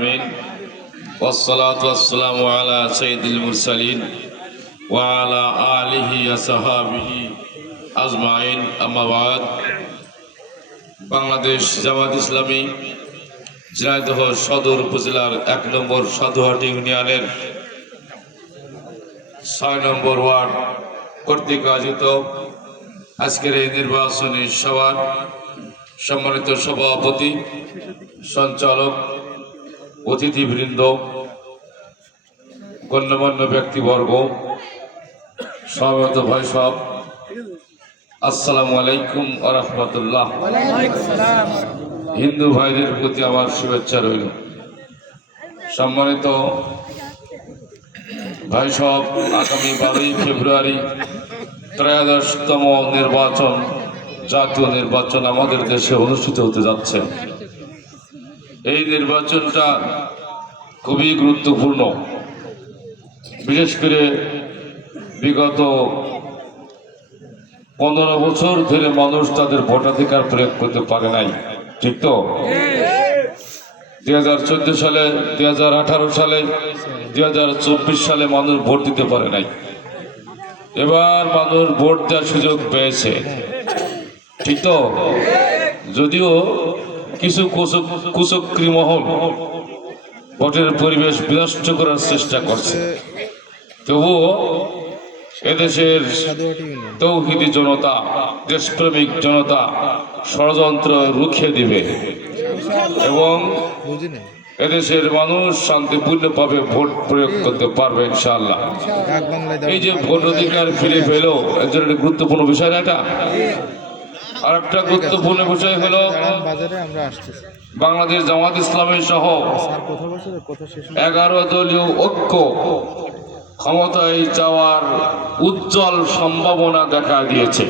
আমিন ওয়াসসালাতু ওয়াসসালামু আলা সাইয়্যিদিল মুরসালিন ওয়া আলা আলিহি ওয়া সাহবিহি আজমাইন আম্মা বাদ। বাংলাদেশ জামাত ইসলামী ঝিনাইদহ সদর উপজেলার ১ নম্বর সাধুহাটি ইউনিয়নের ৬ নম্বর ওয়ার্ড কর্তৃক আয়োজিত আজকের এই নির্বাচনী সভার সম্মানিত সভাপতি, সঞ্চালক, অতিথিবৃন্দ, গণ্যমান্য ব্যক্তিবর্গ, সমবেত ভাই সব, আসসালামু আলাইকুম ওয়া রাহমাতুল্লাহ। হিন্দু ভাইদের প্রতি আমার শুভেচ্ছা রইল। সম্মানিত ভাই সব, আগামী 12ই ফেব্রুয়ারি ত্রয়োদশতম নির্বাচন, জাতীয় নির্বাচন আমাদের দেশে অনুষ্ঠিত হতে যাচ্ছে। এই নির্বাচনটা খুবই গুরুত্বপূর্ণ। বিশেষ করে বিগত 15 বছর ধরে মানুষ তাদের ভোটাধিকার প্রয়োগ করতে পারে নাই, ঠিক তো? 2014 সালে, 2018 সালে, 2024 সালে মানুষ ভোট দিতে পারে নাই। এবার মানুষ ভোট দেওয়ার সুযোগ পেয়েছে, ঠিক তো? যদিও কিছু কুচক্রী মহল ভোটের পরিবেশ বিনষ্ট করার চেষ্টা করছে, তবুও এদেশের তৌহিদি জনতা, দেশপ্রেমিক জনতা ষড়যন্ত্র রুখে দিবে এবং এদেশের মানুষ শান্তিপূর্ণভাবে ভোট প্রয়োগ করতে পারবে ইনশাআল্লাহ। এই যে ভোট অধিকার ফিরে পেল, এর জন্য গুরুত্বপূর্ণ বিষয় না এটা? আর একটা গুরুত্বপূর্ণ বিষয় হলো বাংলাদেশ জামাত ইসলামী সহ 11 দলীয় ঐক্য ক্ষমতায় যাওয়ার উজ্জ্বল সম্ভাবনা দেখা দিয়েছে,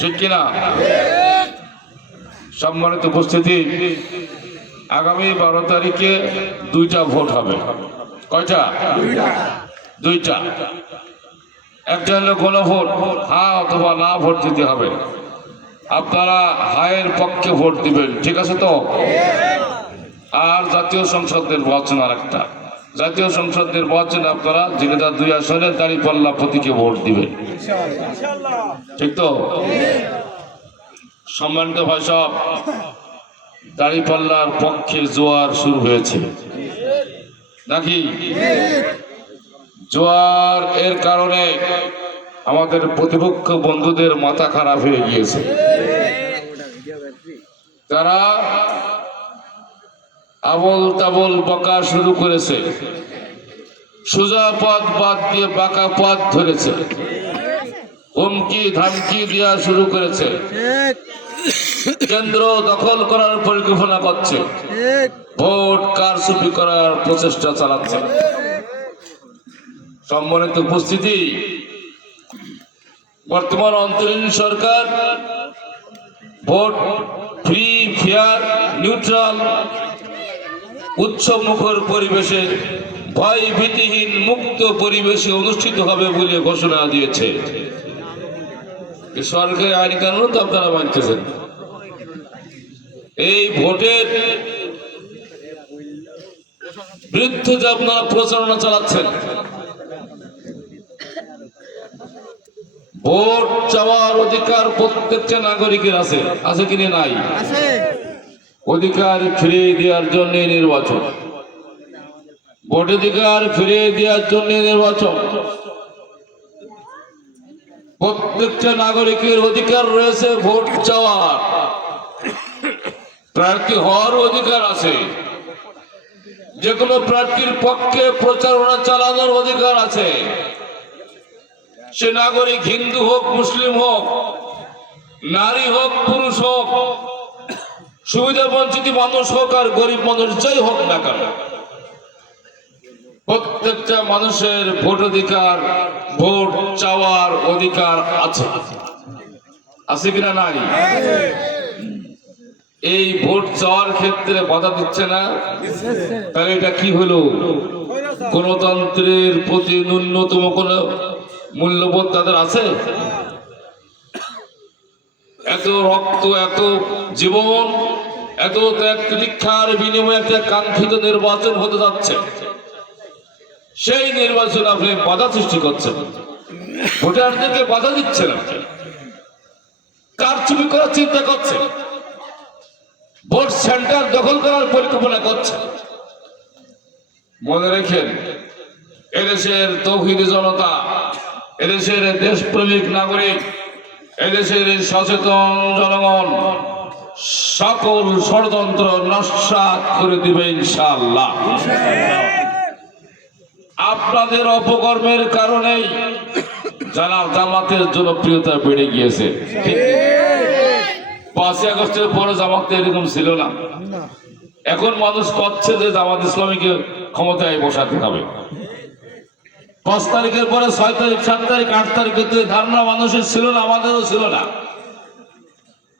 ঠিক কিনা? সম্মানিত উপস্থিতি, আগামী 12 তারিখে 2টা ভোট হবে। কয়টা? 2টা। একটা হলো গণভোট, হ্যাঁ অথবা না ভোট দিতে হবে। আপনারা হায়ের পক্ষে ভোট দিবেন, ঠিক আছে তো? আর জাতীয় সংসদ নির্বাচন আর একটা। জাতীয় সংসদ নির্বাচনে আপনারা ঝিনাইদহ 2 আসনে দাঁড়িপাল্লা প্রতীকে ভোট দিবেন, ঠিক তো? সম্মানিত ভাই সব, দাঁড়িপাল্লার পক্ষে জোয়ার শুরু হয়েছে নাকি? জোয়ার এর কারণে আমাদের প্রতিপক্ষ বন্ধুদের মাথা খারাপ হয়ে গিয়েছে। তারা আবল তাবল বকা শুরু করেছে, সোজা পথ বাদ দিয়ে বাঁকা পথ ধরেছে, হুমকি ধামকি দেওয়া শুরু করেছে, কেন্দ্র দখল করার পরিকল্পনা করছে, ভোট কারচুপি করার প্রচেষ্টা চালাচ্ছে। সম্মানিত উপস্থিতি, বর্তমান অন্তরীণ সরকার ভোট ফ্রি, ফেয়ার, নিউট্রাল, উৎসবমুখর পরিবেশে, ভয় ভীতিহীন মুক্ত পরিবেশে অনুষ্ঠিত হবে বলে ঘোষণা দিয়েছে। সরকারি আইন কানুন তো আপনারা মানতেছেন। এই ভোটের বিরুদ্ধে যে আপনারা প্রচারণা চালাচ্ছেন, ভোট চাওয়ার অধিকার প্রত্যেকটা নাগরিকের আছে, আছে কিনা? নাই। অধিকার ফিরিয়ে দেওয়ার জন্য নির্বাচন, ভোটাধিকার ফিরিয়ে দেওয়ার জন্য নির্বাচন। প্রত্যেকটা নাগরিকের অধিকার রয়েছে ভোট চাওয়ার, প্রার্থী হওয়ার অধিকার আছে, যে কোনো প্রার্থীর পক্ষে প্রচারণা চালানোর অধিকার আছে। সে নাগরিক হিন্দু হোক, মুসলিম হোক, নারী হোক, পুরুষ হোক, সুবিধা বঞ্চিত মানুষ হোক আর গরিব মানুষ যাই হোক না কেন, প্রত্যেকটা মানুষের ভোট অধিকার, ভোট চাওয়ার অধিকার আছে, আছে কিনা? নাই। এই ভোট চাওয়ার ক্ষেত্রে বাধা দিচ্ছে না, তাহলে এটা কি হলো? গণতন্ত্রের প্রতি ন্যূনতম কোন মূল্যবোধ তাদের আছে? এত রক্ত, এত জীবন এত ত্যাগ তিতিক্ষার বিনিময়ে একটা কাঙ্ক্ষিত নির্বাচন হতে যাচ্ছে, সেই নির্বাচন আপনি বাধা সৃষ্টি করছেন, ভোটারদেরকে বাধা দিচ্ছেন, কারচুপি করার চিন্তা করছেন, ভোট সেন্টার দখল করার পরিকল্পনা করছেন। মনে রেখেন, এদেশের তৌহিদি জনতা, এদেশের দেশপ্রেমিক নাগরিক, এদেশের সচেতন জনগণ সকল ষড়যন্ত্র নস্যাৎ করে দিবে ইনশাআল্লাহ। আপনাদের অপকর্মের কারণেই জামাতের জনপ্রিয়তা বেড়ে গিয়েছে। 5ই আগস্টের পরে জামাত এরকম ছিল না। এখন মানুষ পাচ্ছে যে জামাত ইসলামীকে ক্ষমতায় বসাতে হবে। 5 তারিখের পরে 6 তারিখ, 7 তারিখ, 8 তারিখে তো ধারণা মানুষের ছিল না, আমাদেরও ছিল না।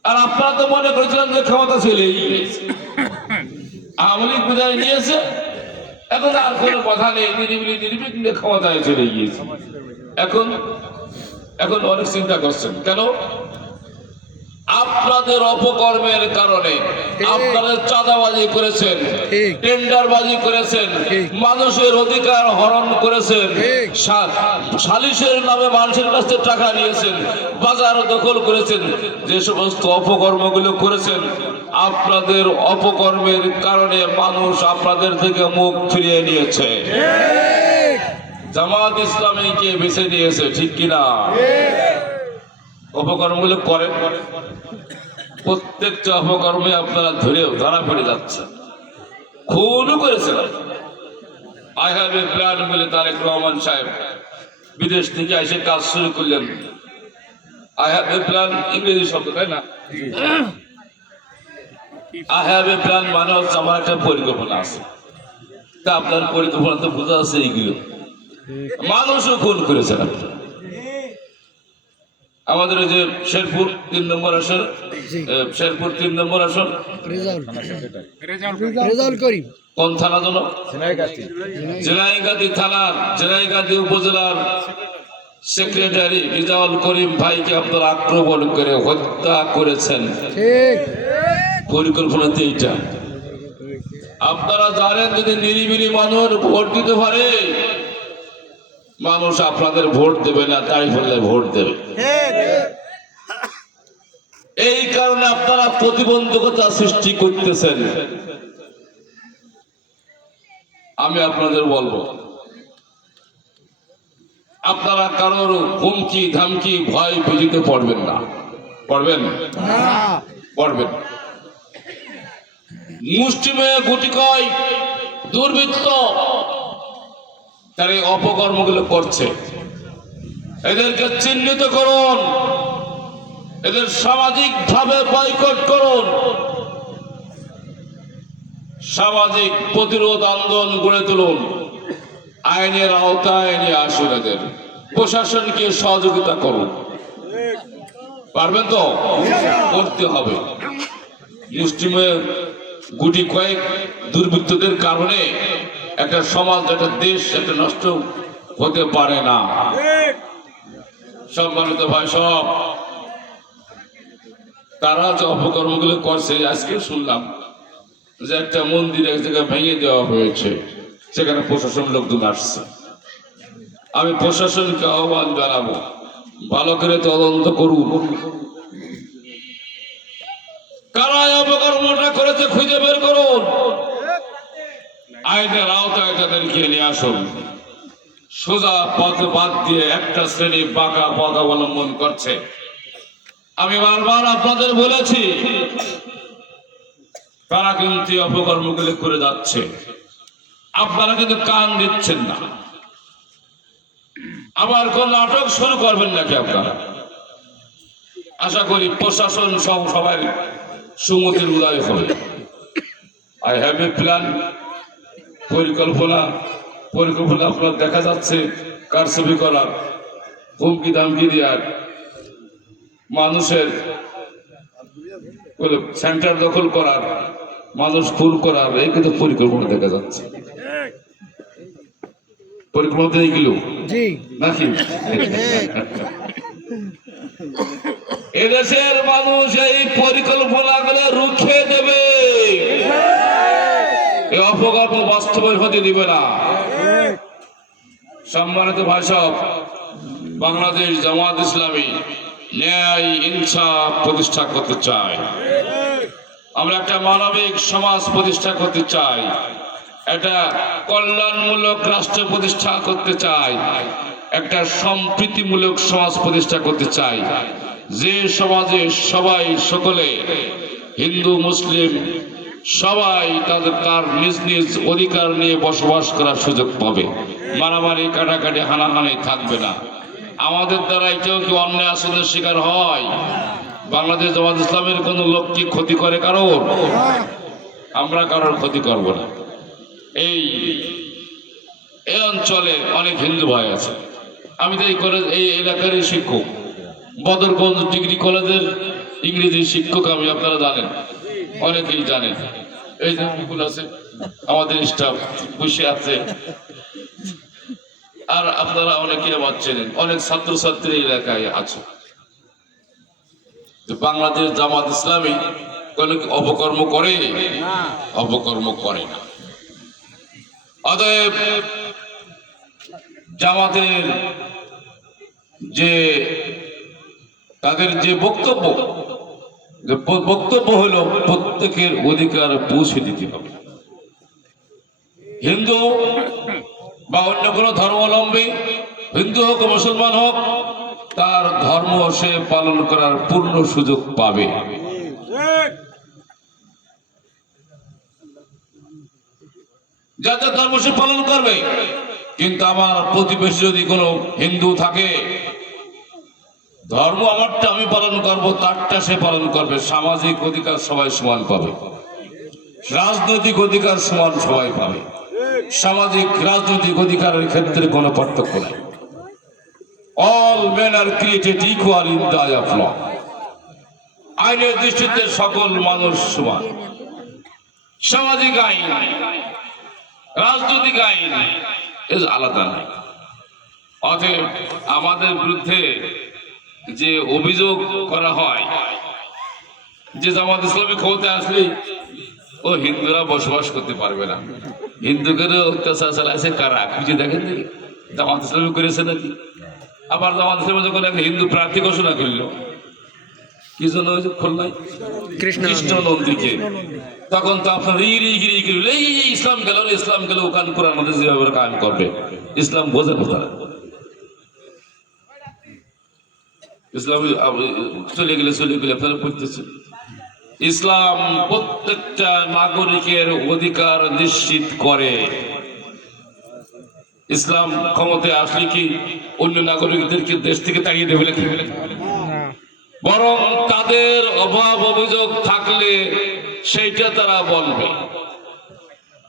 আর আপনারা তো মনে করেছিলেন যে ক্ষমতা চলেই গেছে, আওয়ামী লীগ বিদায় নিয়েছে, এখন আর কোনো কথা নেই, নিরিবিলি নির্বিঘ্নে ক্ষমতায় চলে গিয়েছে। এখন অনেক চিন্তা করছেন কেন? আপনাদের অপকর্মের কারণে। আপনাদের চাঁদাবাজি করেছেন, টেন্ডারবাজি করেছেন, মানুষের অধিকার হরণ করেছেন, সালিশের নামে মানুষের কাছ থেকে টাকা নিয়েছেন, বাজার দখল করেছেন। যে সমস্ত অপকর্মগুলো করেছেন, আপনাদের অপকর্মের কারণে মানুষ আপনাদের থেকে মুখ ফিরিয়ে নিয়েছে, জামাত ইসলামীকে বেছে নিয়েছে। ঠিক কিনা? অপকর্মগুলো করেন, প্রত্যেকটা অপকর্মে আপনারা ধরা পড়ে যাচ্ছে। খুনও করেছেন। আই হ্যাভ এ প্ল্যান বলে তারেক রহমান সাহেব বিদেশ থেকে এসে কাজ শুরু করলেন। আই হ্যাভ এ প্ল্যান ইংরেজি শব্দ, তাই না? আই হ্যাভ এ প্ল্যান মানে হচ্ছে আমার একটা পরিকল্পনা আছে। তা আপনার পরিকল্পনা তো বোঝা আছে এইগুলো। মানুষও খুন করেছেন আপনি। আমাদের ওই যে শেরপুর 3 নম্বর আসন, কোন থানা যেন? জেনাইগাতি থানার, জেনাইগাতি উপজেলার সেক্রেটারি রেজাউল করিম ভাইকে আপনারা আক্রমণ করে হত্যা করেছেন। পরিকল্পনাতে এইটা। আপনারা জানেন, যদি নিরিবিলি মানুষ ভোট দিতে পারে, মানুষ আপনাদের ভোট দেবে না, তাই বললে ভোট দেবে। এই কারণে আপনারা প্রতিবন্ধকতা সৃষ্টি করতেছেন। আমি আপনাদের বলবো, আপনারা কারোর হুমকি ধামকি ভয় বুঝিতে পড়বেন না। পড়বেন? পড়বেন। মুষ্টিমেয় গুটি কয় দুর্বৃত্ত তার এই অপকর্মগুলো করছে, এদেরকে চিহ্নিত করুন, এদের সামাজিক ভাবে বয়কট করুন, সামাজিক প্রতিরোধ আন্দোলন গড়ে তুলুন, আইনের আওতায় নিয়ে আসুন, এদের প্রশাসনকে সহযোগিতা করুন। পারবেন তো? করতে হবে। মুষ্টিমেয় গুটি কয়েক দুর্বৃত্তদের কারণে একটা সমাজ, একটা দেশ, একটা নষ্ট হতে পারে না। সম্মানিত ভাই সব, তারা যে অপকর্মগুলো করছে, আজকে শুনলাম যে একটা মন্দির এক জায়গায় ভেঙে দেওয়া হয়েছে, সেখানে প্রশাসন লোকজন আসছে। আমি প্রশাসনকে আহ্বান জানাবো, ভালো করে তদন্ত করুন, কারা অপকর্মটা করেছে খুঁজে বের করুন, আইনের আওতায় তাদেরকে নিয়ে আসুন। সোজা পথ বাদ দিয়ে একটা শ্রেণী বাঁকা পথ অবলম্বন করছে। আমি বারবার আপনাদের বলেছি, তারা কিন্তু অপকর্মগুলো করে যাচ্ছে, আপনারা কিন্তু কান দিচ্ছেন না। আবার কোন নাটক শুরু করবেন নাকি আপনারা? আশা করি প্রশাসন সহ সবাই সুমতির উদয় হবে। আই হ্যাভ এ প্ল্যান, পরিকল্পনা আপনার দেখা যাচ্ছে কারচুপি করার, হুমকি ধামকি দেওয়ার, মানুষের সেন্টার দখল করার, মানুষ খুন করার, এই কিন্তু পরিকল্পনা দেখা যাচ্ছে। পরিকল্পনা এইগুলো নাকি? এদেশের মানুষ এই পরিকল্পনা করে রুখে দেবে, এই অপকল্প বাস্তবে হতে দিবে না। সম্মানিত ভাই সব, বাংলাদেশ জামাত ইসলামী ন্যায় ইনসাফ প্রতিষ্ঠা করতে চায়। আমরা একটা মানবিক সমাজ প্রতিষ্ঠা করতে চাই, একটা কল্যাণমূলক রাষ্ট্র প্রতিষ্ঠা করতে চাই, একটা সম্প্রীতিমূলক সমাজ প্রতিষ্ঠা করতে চাই, যে সমাজে সবাই সকলে হিন্দু মুসলিম সবাই তার নিজ নিজ অধিকার নিয়ে বসবাস করার সুযোগ পাবে, মারামারি কাটাকাটি হানাহানি থাকবে না। আমাদের দ্বারাই কেউ কি অন্যায় আচরণের শিকার হয়? বাংলাদেশ জামাত ইসলামের কোন লোক কি ক্ষতি করে কারোর? আমরা কারোর ক্ষতি করব না। এই অঞ্চলে অনেক হিন্দু ভাই আছে, আমি তো এই এলাকারই শিক্ষক, বদরগঞ্জ ডিগ্রি কলেজের ইংরেজি শিক্ষক আমি, আপনারা জানেন, অনেকেই জানেন। এই যে আছে আমাদের স্টাফ বসে আছে, আর আপনারা অনেকে আমার চেনেন, অনেক ছাত্রছাত্রী এলাকায় আছে। বাংলাদেশ জামাত ইসলামী কোন অপকর্ম করে? অপকর্ম করে না। অতএব জামাতের যে তাদের যে বক্তব্য হলো প্রত্যেকের অধিকার পৌঁছে দিতে হবে। হিন্দু বা অন্য কোনো ধর্মাবলম্বী, হিন্দু হোক মুসলমান হোক, তার ধর্ম সে পালন করার পূর্ণ সুযোগ পাবে। যাদের ধর্ম সে পালন করবে। কিন্তু আমার প্রতিবেশী যদি কোনো হিন্দু থাকে, ধর্ম আমারটা আমি পালন করব, তারটা সে পালন করবে, সামাজিক অধিকার সবাই সমান পাবে, রাজনৈতিক অধিকার সমান সবাই পাবে, সামাজিক রাজনৈতিক অধিকারের ক্ষেত্রে কোনো পার্থক্য নাই। All men are created equal in the eye of law. আইনের দৃষ্টিতে সকল মানুষ সমান। সামাজিক আইন, রাজনৈতিক আইন আলাদা নাই। অতএব আমাদের বিরুদ্ধে যে অভিযোগ করা হয় যে জামাত ইসলামী ক্ষমতায় আসলেই ও হিন্দুরা বসবাস করতে পারবে না, হিন্দুদের অত্যাচার চালাইছে কারা খুঁজে দেখেন নাকি? জামাত ইসলামী করেছে নাকি? আবার জামাত ইসলামী যখন একটা হিন্দু প্রার্থী ঘোষণা করল, কি জন্য খুলনায় কৃষ্ণ নন্দীকে, তখন তো আপনার এই ইসলাম গেল ওখান করে আমাদের যেভাবে কায়েম করবে, ইসলাম বোঝেন তারা। ইসলাম চলে গেলে আপনারা পড়তেছেন, ইসলাম প্রত্যেকটা নাগরিকের অধিকার নিশ্চিত করে। ইসলাম ক্ষমতায় আসলে কি অন্য নাগরিকদেরকে দেশ থেকে তাড়িয়ে দেবে? বরং তাদের অভাব অভিযোগ থাকলে সেইটা তারা বলবে।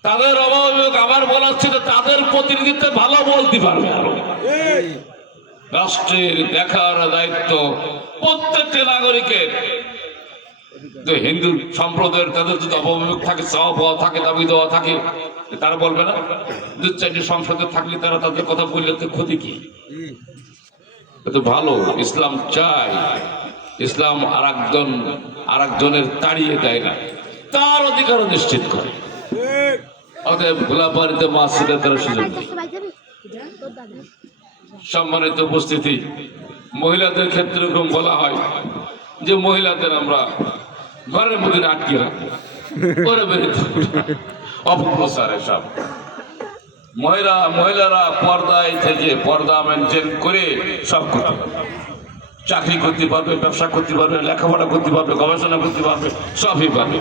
তাদের অভাব অভিযোগ আবার বলাচ্ছে যে তাদের প্রতিনিধিত্ব ভালো বলতে পারবে। আরো রাষ্ট্রের দেখার দায়িত্ব প্রত্যেকটা নাগরিকের। হিন্দু সম্প্রদায়ের তাদের যদি অভাব থাকে, চাওয়া পাওয়া থাকে, দাবি দেওয়া থাকে, তারা বলবে না? দু চারটি সংসদে থাকলে তারা তাদের কথা বললে তো ক্ষতি কি? ভালো ইসলাম চাই, ইসলাম আরেকজনের তাড়িয়ে দেয় না, তার অধিকার নিশ্চিত করে। অতএব গোলাপাড়িতে মাছ ছিলেন তারা সুযোগ নেই। সম্মানিত উপস্থিতি, মহিলাদের ক্ষেত্রে এরকম বলা হয় যে মহিলাদের আমরা ঘরের মধ্যে আটকে রাখবো, করে বেরোতে অপপ্রচার। এসব মহিলারা পর্দায় থেকে পর্দা মেনটেন করে সব করতে পারবে, চাকরি করতে পারবে, ব্যবসা করতে পারবে, লেখাপড়া করতে পারবে, গবেষণা করতে পারবে, সবই পারবে।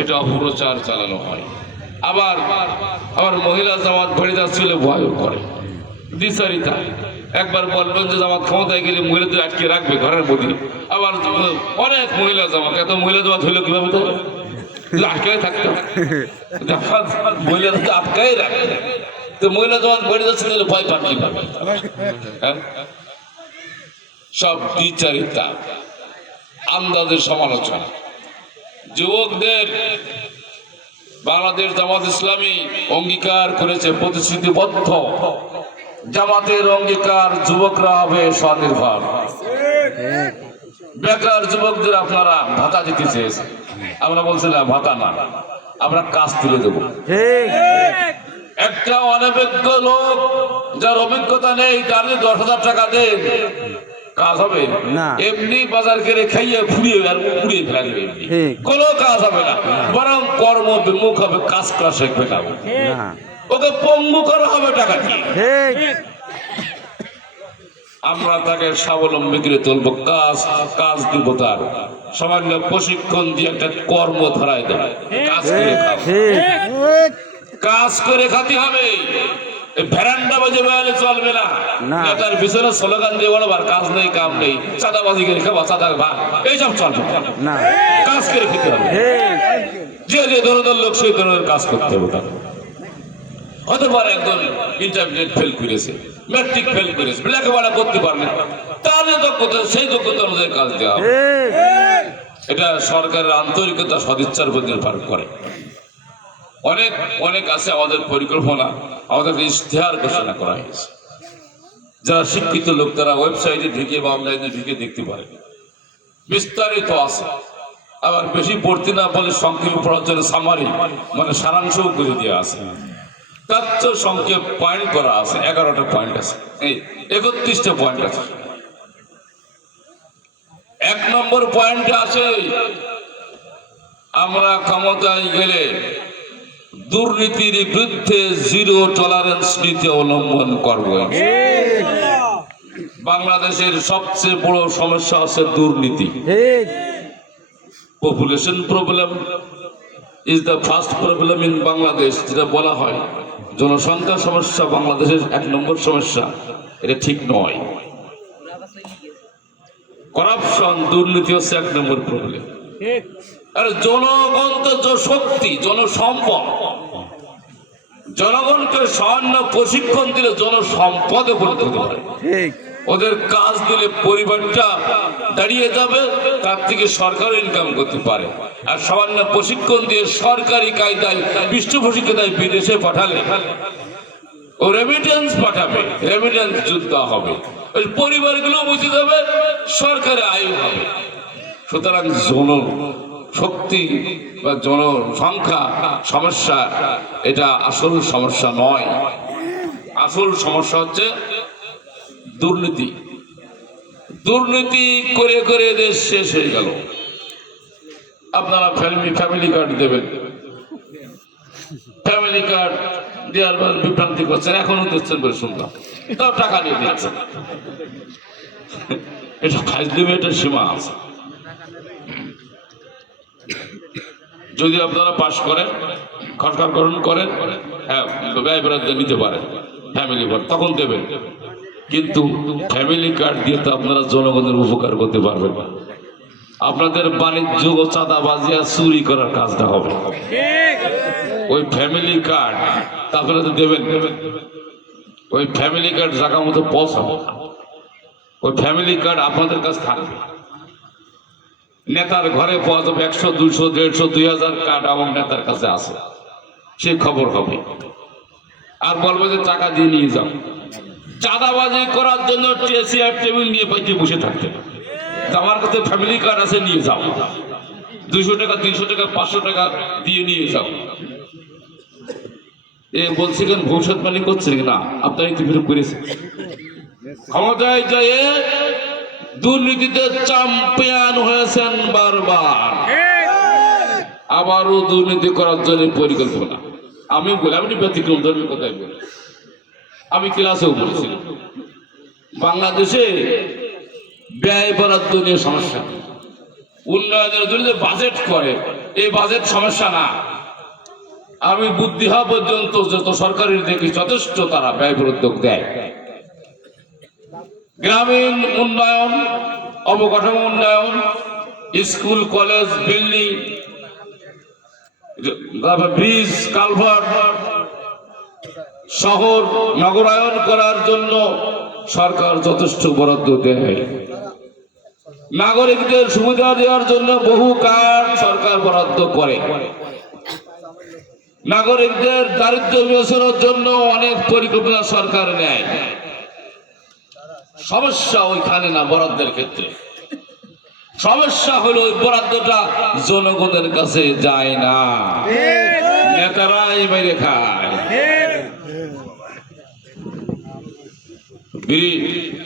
এটা অপপ্রচার চালানো হয়। আবার মহিলা জামাত ভরে যাচ্ছিল ভয়ও করে, দ্বিচারিতা। একবার বলবেন যে জামাত ক্ষমতায় গেলে মহিলাদের আটকে রাখবে ঘরের মধ্যে, আবার অনেক মহিলা জামাত, এত মহিলা জামাত হইলো কিভাবে? তো আটকায় থাকতো, মহিলাদের আটকায় রাখে। তো মহিলা জামাত ভরে যাচ্ছে, ভয় পান কিভাবে? সব দ্বিচারিতা, আন্দাজের সমালোচনা। যুবকদের বাংলাদেশ জামাত ইসলামী অঙ্গীকার করেছে, প্রতিশ্রুতিবদ্ধ। জামাতের অঙ্গীকার, যুবকরা হবে স্বনির্ভর। বেকার যুবকদের আপনারা ভাতা দিতে চেয়েছেন, আমরা বলছিলাম ভাতা না, আমরা কাজ তুলে দেবো। একটা অনভিজ্ঞ লোক যার অভিজ্ঞতা নেই তার 10,000 টাকা দেন, কাজ হবে না। এমনি বাজার করে খাইয়ে ফুরিয়ে আর পুড়িয়ে ফেলা দিবে, কোনো কাজ হবে না, বরং কর্ম বিমুখ হবে, কাজ করা শিখবে না, ওকে পঙ্গু করা হবে টাকা দিয়ে। আমরা তাকে স্বাবলম্বী করে তুলবো, কাজ দিব, তার সামান্য প্রশিক্ষণ দিয়ে একটা কর্ম ধরাই দেবে, কাজ করে খাতে হবে। ভ্যারান্ডা বাজে বেড়ালে চলবে না, তার পিছনে স্লোগান দিয়ে বলবার কাজ নেই কাম নেই, চাঁদাবাজি করে খাবা, চাঁদা ভাগ, এইসব চলবে না, কাজ করে খেতে হবে। যে যে ধরনের লোক সেই ধরনের কাজ করতে হবে। তাকে হতে পারে একজন ইন্টারমিডিয়েট ফেল করেছে, ম্যাট্রিক ফেল করেছে, লেখাপড়া করতে পারবে, তার যোগ্যতা সেই যোগ্যতা অনুযায়ী কাজ দেওয়া হবে। এটা সরকারের আন্তরিকতা সদিচ্ছার উপর নির্ভর করে। অনেক অনেক আছে আমাদের পরিকল্পনা, আমাদের ইশতেহার ঘোষণা করা হয়েছে। যারা শিক্ষিত লোক তারা ওয়েবসাইটে ঢুকে বা অনলাইনে ঢুকে দেখতে পারে, বিস্তারিত আছে। আবার বেশি পড়তে না বলে সংক্ষেপে পড়ার জন্য সামারি মানে সারাংশও করে দেওয়া আছে, তাচ্য সংক্ষেপ পয়েন্ট করা আছে, 11টা পয়েন্ট আছে, এই 31টা পয়েন্ট আছে। 1 নম্বর পয়েন্টে আছে আমরা ক্ষমতায় গেলে দুর্নীতির বিরুদ্ধে জিরো টলারেন্স নীতি অবলম্বন করব। বাংলাদেশের সবচেয়ে বড় সমস্যা আছে দুর্নীতি। Population problem is the first problem in Bangladesh, যেটা বলা হয় জনসংখ্যা সমস্যা বাংলাদেশের 1 নম্বর সমস্যা, এটা ঠিক নয়। করাপশন, দুর্নীতি হচ্ছে 1 নম্বর প্রবলেম। আর জনগণ তো শক্তি, জনসম্পদ, জনগণকে সামান্য প্রশিক্ষণ দিলে জনসম্পদে পরিণত হতে পারে। ওদের কাজ দিলে পরিবারটা দাঁড়িয়ে যাবে, তার থেকে সরকার ইনকাম করতে পারে। আর সামান্য প্রশিক্ষণ দিয়ে সরকারি কায়দায় পৃষ্ঠপোষকতায় বিদেশে পাঠালে ও রেমিটেন্স পাঠাবে, রেমিটেন্স যুদ্ধ হবে, ওই পরিবারগুলো বুঝে যাবে, সরকারের আয় হবে। সুতরাং শক্তি বা জনসংখ্যা সমস্যা এটা আসল সমস্যা নয়। আসল সমস্যা হচ্ছে দুর্নীতি। দুর্নীতি করে করে দেশ শেষ হয়ে গেল। আপনারা ফ্যামিলি কার্ড দেবেন, ফ্যামিলি কার্ড দেওয়ার পর বিভ্রান্তি করছেন, এখনো দিচ্ছেন বলে শুনলাম, তাও টাকা নিয়ে দিচ্ছেন। এটা ফাইজলামি, এটা সীমা আছে। যদি আপনারা পাস করেন, খরচ গ্রহণ করেন, হ্যাঁ ব্যয় বরাদ্দ নিতে পারেন, ফ্যামিলি কার্ড তখন দেবেন। কিন্তু ফ্যামিলি কার্ড দিয়ে তো আপনারা জনগণের উপকার করতে পারবেন না। আপনাদের বাণিজ্য ও চাঁদাবাজি আর চুরি করার কাজটা হবে। ওই ফ্যামিলি কার্ড তারপরে তো দেবেন, ওই ফ্যামিলি কার্ড জায়গা মতো পৌঁছাবে। ওই ফ্যামিলি কার্ড আপনাদের কাছে থাকবে, নেতার ঘরে পাওয়া যাবে 100, 200, 150, 2000 কার্ড আমার নেতার কাছে আছে, সে খবর হবে। আর বলবো যে টাকা দিয়ে নিয়ে যাও। চাঁদাবাজি করার জন্য চেয়ার টেবিল নিয়ে পাইতে বসে থাকতে, আমার কাছে ফ্যামিলি কার্ড আছে, নিয়ে যাও, 200 টাকা, 300 টাকা, 500 টাকা দিয়ে নিয়ে যাও। এ বলছিলেন ভবিষ্যৎবাণী করছেন না, আপনারই তো বিরোধ করেছেন। ক্ষমতায় যায় দুর্নীতিতে চ্যাম্পিয়ন হয়েছেন বারবার, আবারও দুর্নীতি করার জন্য পরিকল্পনা। আমি বলি, আপনি ব্যতিক্রম ধর্মী কথাই বলি, আমি ক্লাসেও বলেছিলাম বাংলাদেশে ব্যয় বরাদ্দ নিয়ে সমস্যা, উন্নয়নের জন্য যে বাজেট করে এই বাজেট সমস্যা না। আমি বুদ্ধি হওয়া পর্যন্ত যত সরকারের দেখি যথেষ্ট তারা ব্যয় বরাদ্দ দেয়। গ্রামীণ উন্নয়ন, অবকাঠামো উন্নয়ন, school college building, bridge culvert, শহর নগরায়ন করার জন্য সরকার যথেষ্ট বরাদ্দ দেয়। নাগরিকদের সুবিধা দেওয়ার জন্য বহু কাজ সরকার বরাদ্দ করে। নাগরিকদের দারিদ্র্য বিমোচনের জন্য অনেক পরিকল্পনা সরকার নেয়। সমস্যা ওইখানে না, বরাদ্দের ক্ষেত্রে। সমস্যা হলো ওই বরাদ্দটা জনগণের কাছে যায় না, নেতারাই মেরে খায়।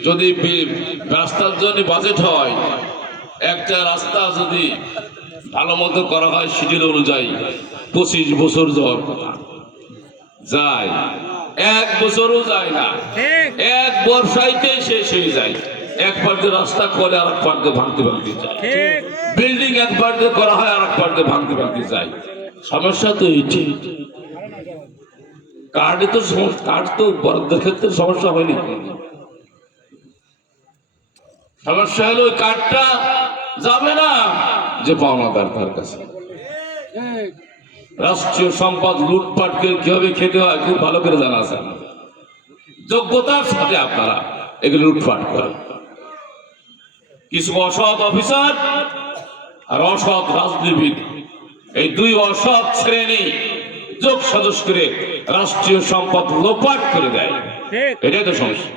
যদি রাস্তার জন্য বাজেট হয়, একটা রাস্তা যদি ভালো মতো করা হয় শিডিউল অনুযায়ী 25 বছর যাওয়ার কথা, যায় 1 বছরও যায় না, এক বর্ষাইতে শেষ হয়ে যায়। এক পার্টে রাস্তা করে আর এক পার্টে ভাঙতে ভাঙতে যায়, বিল্ডিং এক পার্টে করা হয় আর এক পার্টে ভাঙতে ভাঙতে যায়। সমস্যা তো এইটি, কার্ডে তো কার্ড তো বরাদ্দের ক্ষেত্রে সমস্যা হয়নি। সমস্যা হলো ওই কার্ডটা যাবে না যে পাওনাদার তার কাছে। রাষ্ট্রীয় সম্পদ লুটপাট করে কিভাবে খেতে হয় খুব ভালো করে জানা আছে। যোগ্যতার সাথে আপনারা এগুলো লুটপাট করেন। কিছু অসৎ অফিসার আর অসৎ রাজনীতিবিদ, এই দুই অসৎ শ্রেণী যোগ সাজস করে রাষ্ট্রীয় সম্পদ লোপাট করে দেয়। এটাই তো সমস্যা।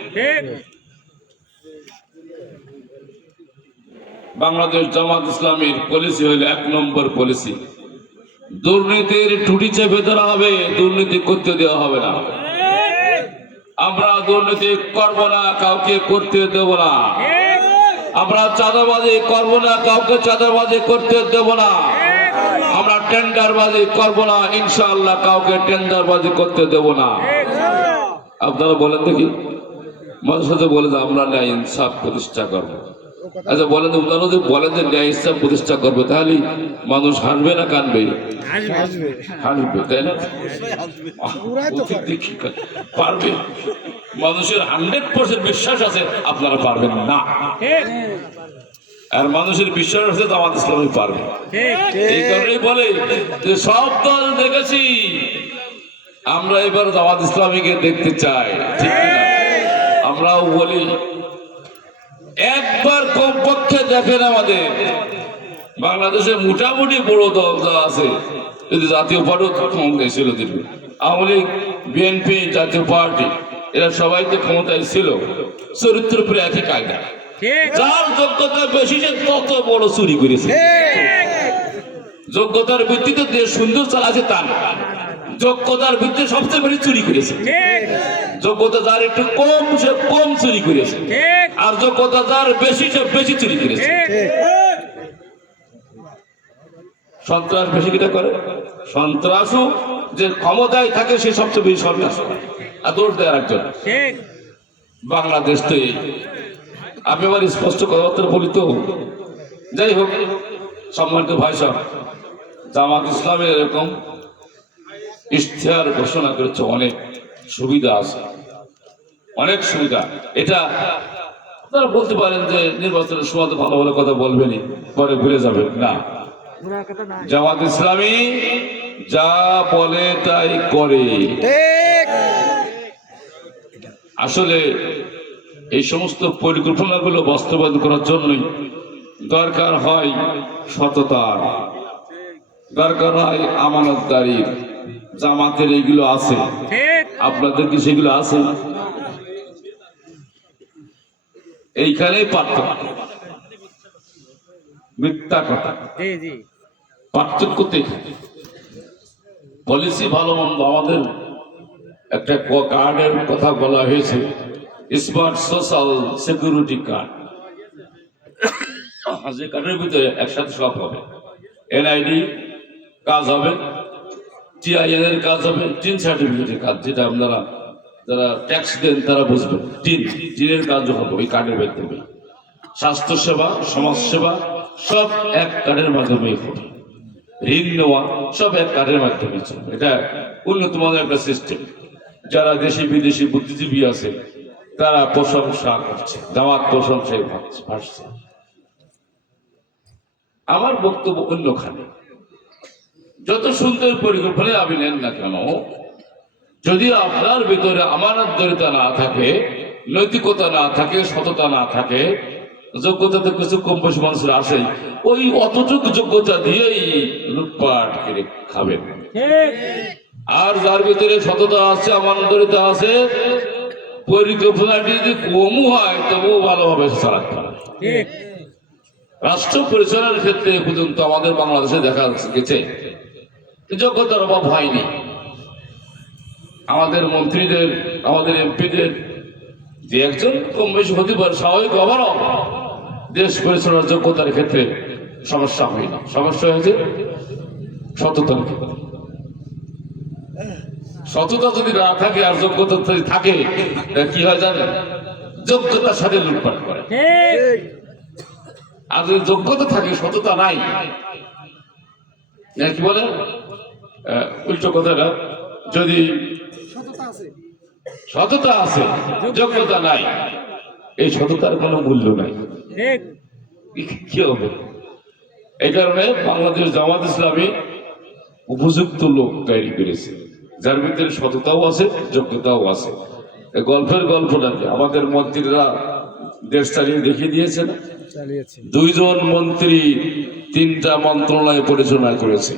বাংলাদেশ জামাত ইসলামীর পলিসি হইল 1 নম্বর পলিসি, দুর্নীতির টুটি চেপে ধরা হবে, দুর্নীতি করতে দেওয়া হবে না। আমরা দুর্নীতি করব না, কাউকে করতে দেব না। আমরা চাঁদাবাজি করব না, কাউকে চাঁদাবাজি করতে দেব না। আমরা টেন্ডারবাজি করব না, ইনশাআল্লাহ কাউকে টেন্ডারবাজি করতে দেব না। আপনারা বলেন দেখি, মানুষের সাথে বলে যে আমরা ন্যায় ইনসাফ প্রতিষ্ঠা করব। আচ্ছা বলেন, আপনারা যদি বলেন যে ন্যায় ইনসাফ প্রতিষ্ঠা করবে, তাহলে মানুষ হাসবে না কানবে? হাসবে, তাই না? পারবে। মানুষের 100% বিশ্বাস আছে আপনারা পারবেন না, আর মানুষের বিশ্বাস আছে জামাত ইসলামী পারবে। এই কারণেই বলে যে সব দল দেখেছি, আমরা এবার জামাত ইসলামীকে দেখতে চাই, ঠিক না? আমরাও বলি একবার কমপক্ষে দেখেন আমাদের বাংলাদেশে মোটামুটি বড় দল যা আছে, যদি জাতীয় পার্টিও ক্ষমতায় ছিল, দেখবে আওয়ামী লীগ, বিএনপি, জাতীয় পার্টি, এরা সবাই তো ক্ষমতায় ছিল, চরিত্রের উপরে একই কায়দা। যার যোগ্যতা বেশি সে তত বড় চুরি করেছে। যোগ্যতার ভিত্তিতে দেশ সুন্দর চালাচ্ছে তা না, যোগ্যতার ভিত্তিতে সবচেয়ে বেশি চুরি করেছে। যোগ্যতা যার একটু কম সে কম চুরি করেছে, আর যোগ্যতা যার বেশি সে বেশি চুরি করেছে। সন্ত্রাস বেশি কিটা করে, সন্ত্রাসও যে ক্ষমতায় থাকে সে সবচেয়ে বেশি সন্ত্রাস করে, আর দোষ দেয় একজন। বাংলাদেশ তো এই, আমি আবার স্পষ্ট কথাবার্তা বলি তো। যাই হোক, সম্মানিত ভাই সাহেব, জামাত ইসলামের এরকম ইশতেহার ঘোষণা করেছে, অনেক সুবিধা আছে, অনেক সুবিধা। এটা আপনারা বলতে পারেন যে নির্বাচনের সময় তো ভালো ভালো কথা বলবেনই, পরে ভুলে যাবেন না। জামাত ইসলামী যা বলে তাই করে। আসলে এই সমস্ত পরিকল্পনাগুলো বাস্তবায়ন করার জন্যই দরকার হয় সততার, দরকার হয় আমানতদারির। জামাতের এইগুলো আছে, আপনাদের কি সেগুলো আছে? এইখানেই পার্থক্য, মিথ্যা কথা, পার্থক্য পলিসি ভালো মন্দ। আমাদের একটা কার্ডের কথা বলা হয়েছে, স্মার্ট সোশ্যাল সিকিউরিটি কার্ড, যে কার্ডের ভিতরে একসাথে সব হবে। এনআইডি কাজ হবে, টিআইএন এর কাজ হবে, টিন সার্টিফিকেটের কাজ, যেটা আপনারা যারা ট্যাক্স দেন তারা বুঝবেন, টিনের কাজ হবে ওই কার্ডের মাধ্যমে। স্বাস্থ্য সেবা, সমাজ সেবা সব এক কার্ডের মাধ্যমে হবে। ঋণ নেওয়া সব এক কার্ডের মাধ্যমে চলবে। এটা উন্নত মানের একটা সিস্টেম। যারা দেশি বিদেশি বুদ্ধিজীবী আছে তারা প্রশংসা করছে, জামাত প্রশংসায় ভাসছে। আমার বক্তব্য অন্যখানে। যত সুন্দর পরিকল্পনা আপনি নেন না কেন, যদি আপনার ভিতরে আমানতদারিতা না থাকে, নৈতিকতা না থাকে, সততা না থাকে, যোগ্যতা তো কিছু কম বেশি মানুষের আসেই, ওই অতটুকু যোগ্যতা দিয়েই লুটপাট করে খাবেন। আর যার ভিতরে সততা আছে, আমানতদারিতা আছে, পরিকল্পনাটি যদি কমও হয় তবুও ভালোভাবে চালাতে পারে। রাষ্ট্র পরিচালনার ক্ষেত্রে পর্যন্ত আমাদের বাংলাদেশে দেখা গেছে যোগ্যতার অভাব হয়নি। আমাদের মন্ত্রীদের, আমাদের এমপিদের যে একজন কম বেশি হতে পারে, স্বাভাবিক ওভারঅল দেশ পরিচালনার যোগ্যতার ক্ষেত্রে সমস্যা হয় না। সমস্যা হয়েছে সততার ক্ষেত্রে। সততা যদি না থাকে আর যোগ্যতা যদি থাকে, কি হয় জানেন? যোগ্যতার সাথে লুটপাট করে। আর যদি যোগ্যতা থাকে, সততা নাই, কি বলে উল্টো কথাটা, যদি সততা আছে যোগ্যতা নাই, এই সততার কোনো মূল্য নাই। কি হবে? এই কারণে বাংলাদেশ জামাত ইসলামী উপযুক্ত লোক তৈরি করেছে, যার ভিতরে সততাও আছে, যোগ্যতাও আছে। গল্পের গল্প নাকি আমাদের মন্ত্রীরা দেশ চালিয়ে দেখিয়ে দিয়েছে না? 2 জন মন্ত্রী 3টা মন্ত্রণালয় পরিচালনা করেছে,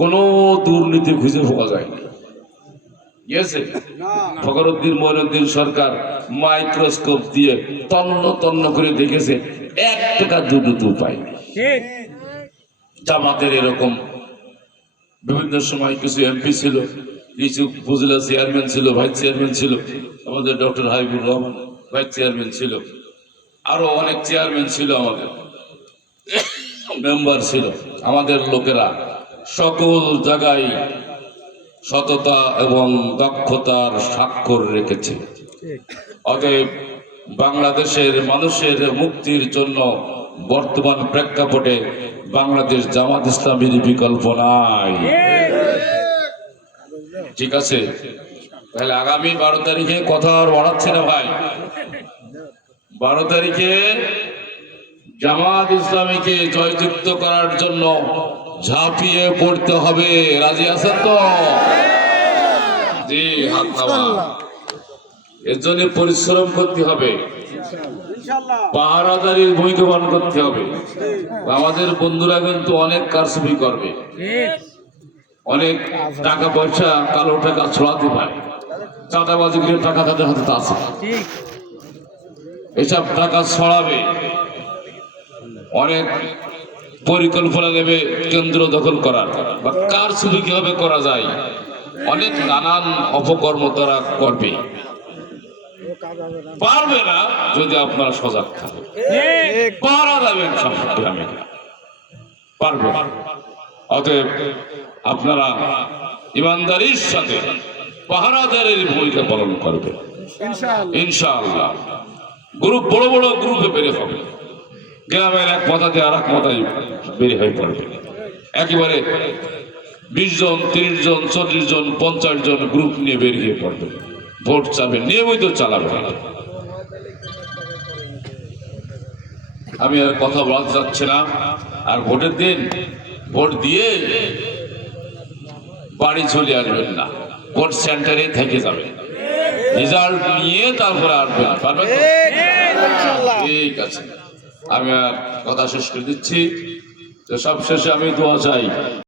কোনো দুর্নীতি খুঁজে পাওয়া যায়নি। ফখরুদ্দিন মঈনুদ্দিন সরকার মাইক্রোস্কোপ দিয়ে তন্ন তন্ন করে দেখেছে, 1 টাকা দুর্নীতি পায়নি। জামাতের এরকম বিভিন্ন সময় কিছু এমপি ছিল, কিছু উপজেলা চেয়ারম্যান ছিল, ভাইস চেয়ারম্যান ছিল, আমাদের doctor Habibur Rahman vice chairman ছিল, আরো অনেক চেয়ারম্যান ছিল, আমাদের মেম্বার ছিল। আমাদের লোকেরা সকল জায়গায় সততা এবং দক্ষতার স্বাক্ষর রেখেছে। অতএব বাংলাদেশের মানুষের মুক্তির জন্য বর্তমান প্রেক্ষাপটে বাংলাদেশ জামাত ইসলামীর বিকল্প নাই। ঠিক আছে, তাহলে আগামী 12 তারিখে কথা আর বাড়াচ্ছে না ভাই। 12 তারিখে জামাত ইসলামীকে জয়যুক্ত করার জন্য ঝাঁপিয়ে পড়তে হবে। রাজি আছেন তো? জি, হাত নামা। এর জন্য পরিশ্রম করতে হবে, পাহারাদারির ভূমিকা পালন করতে হবে। আমাদের বন্ধুরা কিন্তু অনেক কারসাজি করবে, অনেক টাকা পয়সা, কালো টাকা ছড়াতে পারে, চাঁদাবাজি করে টাকা তাদের হাতে আছে, এসব টাকা ছড়াবে, অনেক পরিকল্পনা নেবে কেন্দ্র দখল করার, বা কারসাজি কিভাবে করা যায়, অনেক নানান অপকর্ম তারা করবে। পারবে না যদি আপনারা সজাগ থাকেন, পারা যাবেন গ্রামে, পারবে। অতএব আপনারা ইমানদারির সাথে পাহারাদারের ভূমিকা পালন করবে ইনশাআল্লাহ। গ্রুপ বড় বড় গ্রুপে বেড়ে হবে, গ্রামের এক মাথাতে আর এক মাথায় বেড়ে হয়ে পড়বে। একেবারে 20 জন, 30 জন, 40 জন, 50 জন গ্রুপ নিয়ে বেরিয়ে পড়বে, ভোট চাবে, নিয়মিত চালাবে। আমি আর কথা বলতে যাচ্ছি না। আর ভোটের দিন ভোট দিয়ে বাড়ি চলে আসবেন না, ভোট সেন্টারে থেকে যাবেন, রেজাল্ট নিয়ে তারপরে আসবেন, পারবেন? ঠিক আছে, আমি আর কথা শেষ করে দিচ্ছি। তো সব শেষে আমি দোয়া চাই।